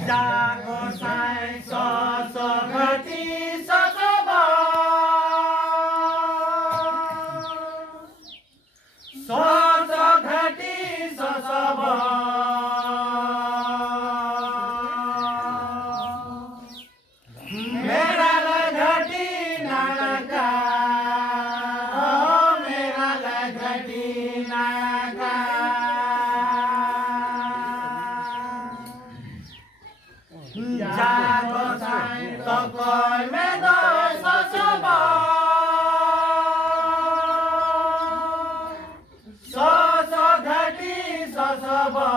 Jago sai so so khati so so ba so so khati so so ba mera la khati naka oh mera la khati naka Jago sai to koi me doi so so ba so so ghati so so ba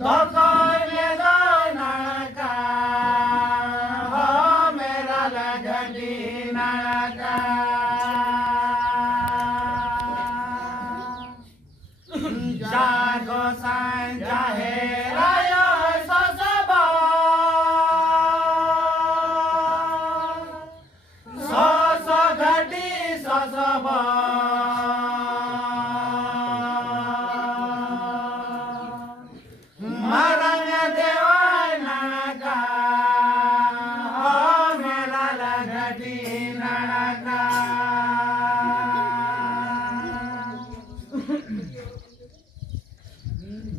to koi me doi naka ho mera la ghati naka Jago sai jahe rayo so so ba so so ghati so so ba maranga devai naka oh mera la ghati naka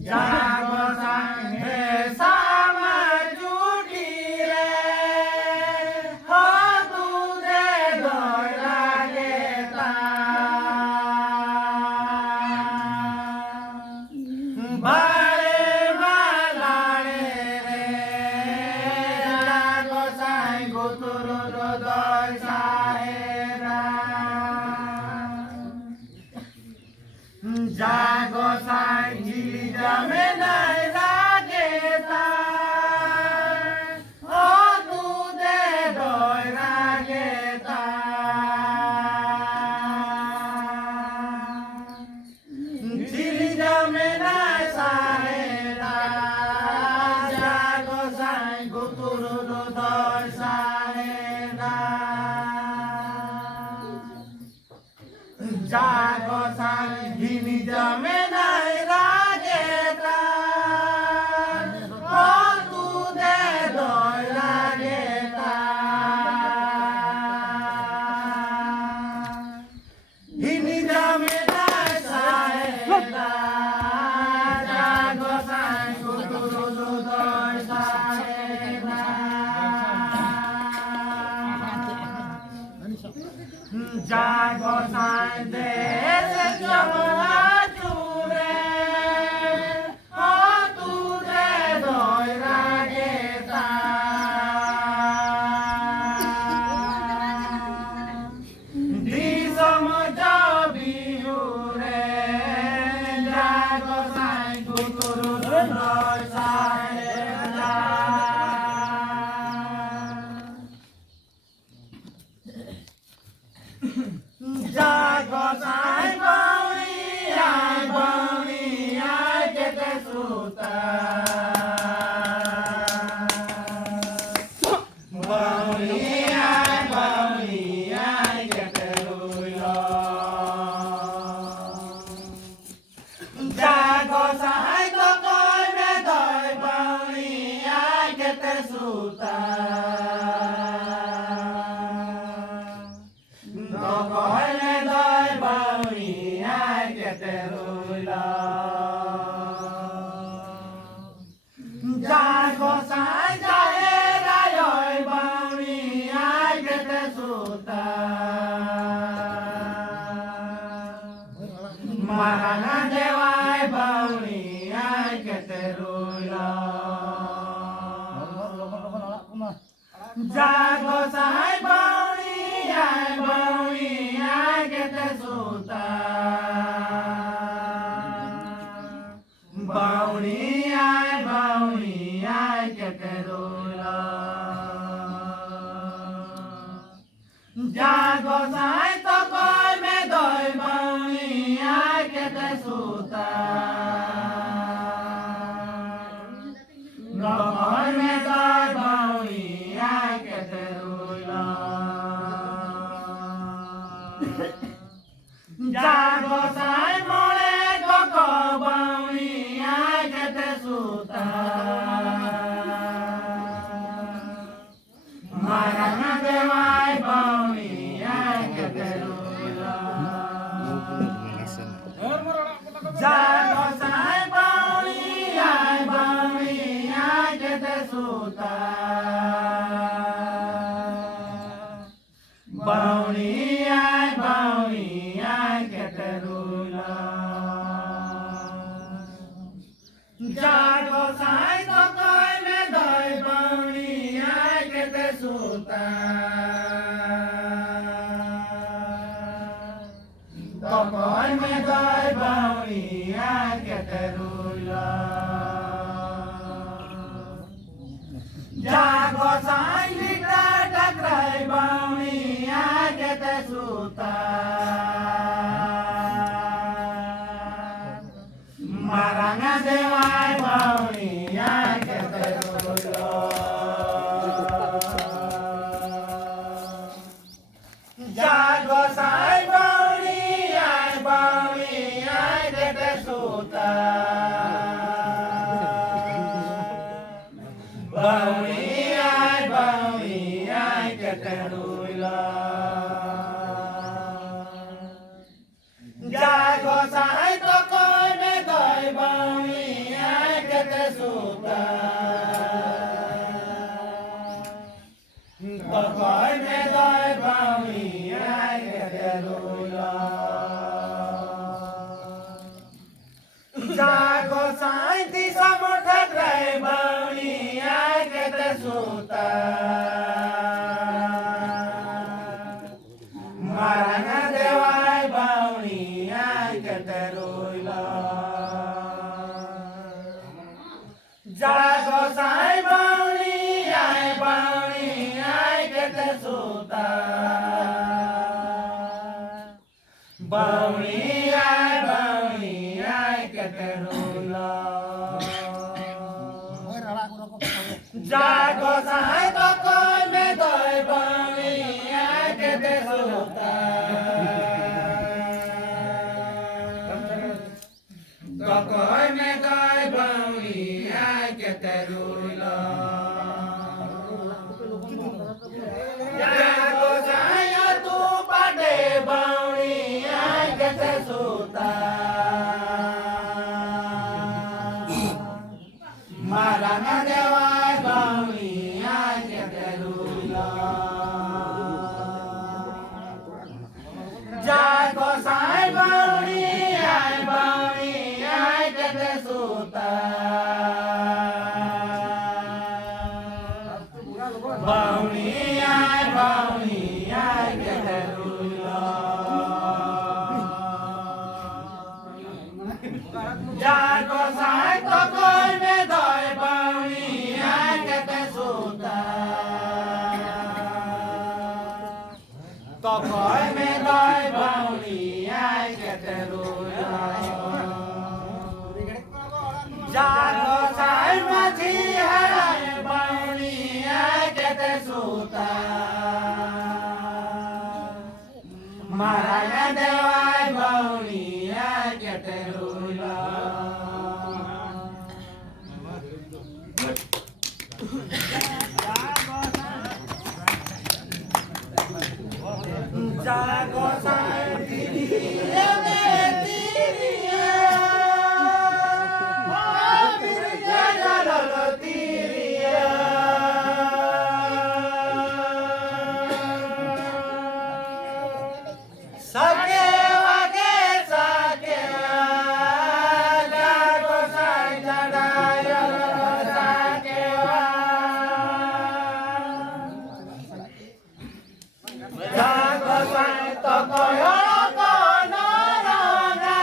Jago sai he sama juti re ho tu de doi lage ta bare malare re jago sai guturu do doi sahera Jago sai jili jame nai rageta oh tu de doi rageta jili jame nai sahera Jago sai guturu do doi sahera Jago sai hini jame nai rageta oh tu de doi rageta hini jame nai sahera Jago sai guturu do doi sahera Jago sai dese jamha jure oh tu de doi rageta di samja bihure Jago sai guturu do doi sahera Jago sai bauni ai kete suta bauni ai kete luyo Jago sai to koi me doi bauni ai kete suta Jago sai jahe rayoi bauni ai kete suta maranga devai bauni ai kete ruila Jago sai bauni ai kete suta bauni ai kete ruila Jago sai to koi me doi bauni ai kete suta doi bauni ai que te rulo jago sai lita takrai bauni ai que te suta maranga dewai bauni ai que te rulo jago sai bauni ai que te suta bauni ai que te rulo jago sai to koi me doi bauni ai que te suta to koi me doi bauni ai que te rulo jago sai ti samothak rai bauni ai que te suta maranga dewai bauni ai que te rulo jago sai bauni ai que te suta bauni ai que te rulo jago sai to koi me doi bauni ai que te suta to koi me doi bauni ai que te rulo jago sai tu pade bauni ai que te suta maranga dewai bauni ai que te rulo jago sai bauni ai que te suta bauni ai que te rulo jago sai to koi me doi bauni ai que te suta to koi me doi bauni ai que te rulo jago sai machi hai bauni ai que te suta maranga dewai bauni ai que te rulo jago sai tiriya me tiriya birja lolo tiriya sake wage sake jago sai jadaya lolo sake jago sai to koyo kono ranga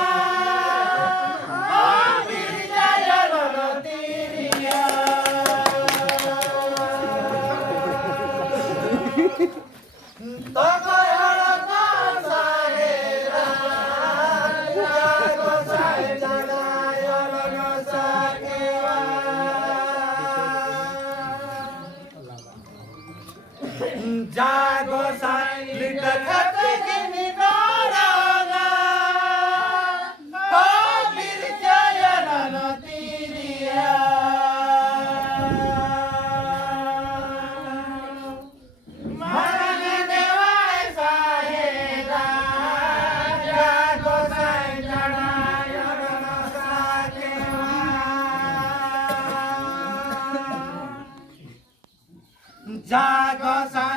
birja lolo tiriya to koyo kono sahera jago sai jadaya lolo sakewa jago sai litakhat kini doranga birja lolo tiriya maranga dewai sahera jago sai jadaya lolo sakewa jago sai